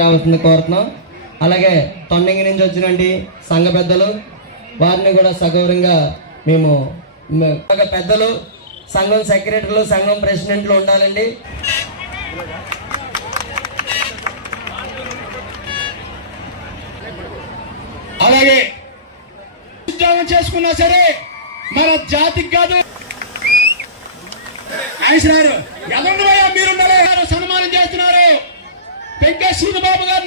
రావాల్సింది కోరుతున్నాం. అలాగే తొండంగి నుంచి వచ్చినండి సంఘ పెద్దలు వారిని కూడా సగౌరవంగా మేము ఒక పెద్దలు సంఘం సెక్రటరీలు సంఘం ప్రెసిడెంట్లు ఉండాలండి. అలాగే ఉద్యోగం చేసుకున్నా సరే మన జాతికి కాదు. ఆయనరారు వెంకటేశ్వర బాబు గారు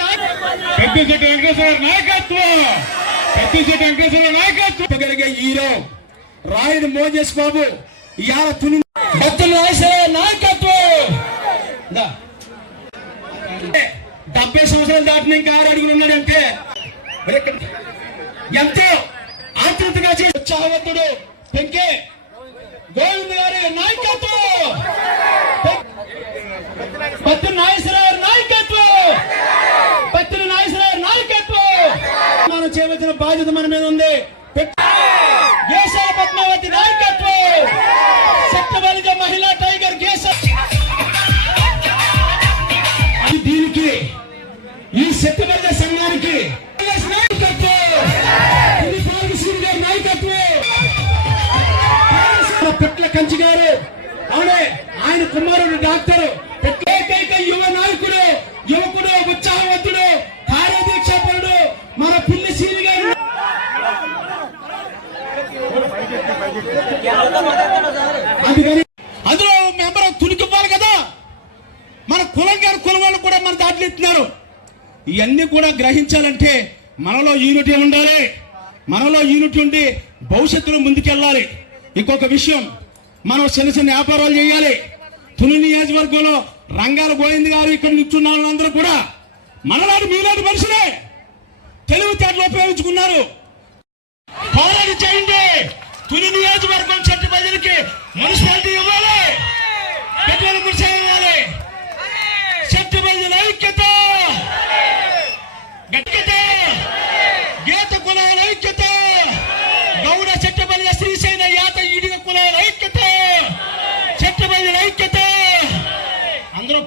పెద్దశెట్టి వెంకటేశ్వర నాయకత్వం. పెద్దశెట్టి వెంకటేశ్వర నాయకత్వం. కలిగే హీరో రాయుడు మోజేష్ బాబు ఇవాళ తుని భక్తులు నాయకత్వం. డెబ్బై సంవత్సరాలు దాటిన ఇంకా ఆరు అడుగులు ఉన్నాడంటే ఎంతో ఆతృతగా చేసి ఉత్సాహవంతుడు పెంకే గోవింద్ గారి నాయకత్వం. పత్తి నాగేశ్వరరావు మనం చేయవలసిన బాధ్యత మన మీద ఉంది. గేసాల పద్మావతి నాయకత్వం. సత్యబలిజ మహిళా టైగర్ గేస ఈ దీనికి ఈ సత్యబలిజ సంఘానికి పెట్ల కంచి గారు. అవునే ఆయన కుమారుడు డాక్టర్. ఏకైక యువ నాయకుడు యువకుడు ఉత్సాహవంతుడు కార్యదీక్షపరుడు మన పిల్లి సీని గారు అందుకని అందులో మెంబర్ తునికివ్వాలి కదా? మన కులం గారి కులం వాళ్ళు కూడా మన దాంట్లో ఇస్తున్నారు. ఇవన్నీ కూడా గ్రహించాలంటే మనలో యూనిటీ ఉండాలి. మనలో యూనిటీ ఉండి భవిష్యత్తులో ముందుకెళ్ళాలి. ఇంకొక విషయం మనం చిన్న చిన్న వ్యాపారాలు చేయాలి. తుని నియోజకవర్గంలో రంగాల గోవింద్ గారు ఇక్కడ నిల్చున్న వాళ్ళందరూ కూడా మనలాంటి మీలాంటి మనుషులే. తెలివితేటలు ఉపయోగించుకున్నారు. పోరాడి చేయండి. వాళ్ళకి మున్సిపాలిటీ ఇవ్వాలి. పెట్రోల్ మున్సిపల్ ఇవ్వాలి. చెట్టు ప్రజల ఐక్యత. గట్టిత గీత కులాల ఐక్యత. గౌడ చెట్టు ప్రజల శ్రీశైన యాత ఈడిన కులాల ఐక్యత. చెట్టు ప్రజల ఐక్యత. అందరూ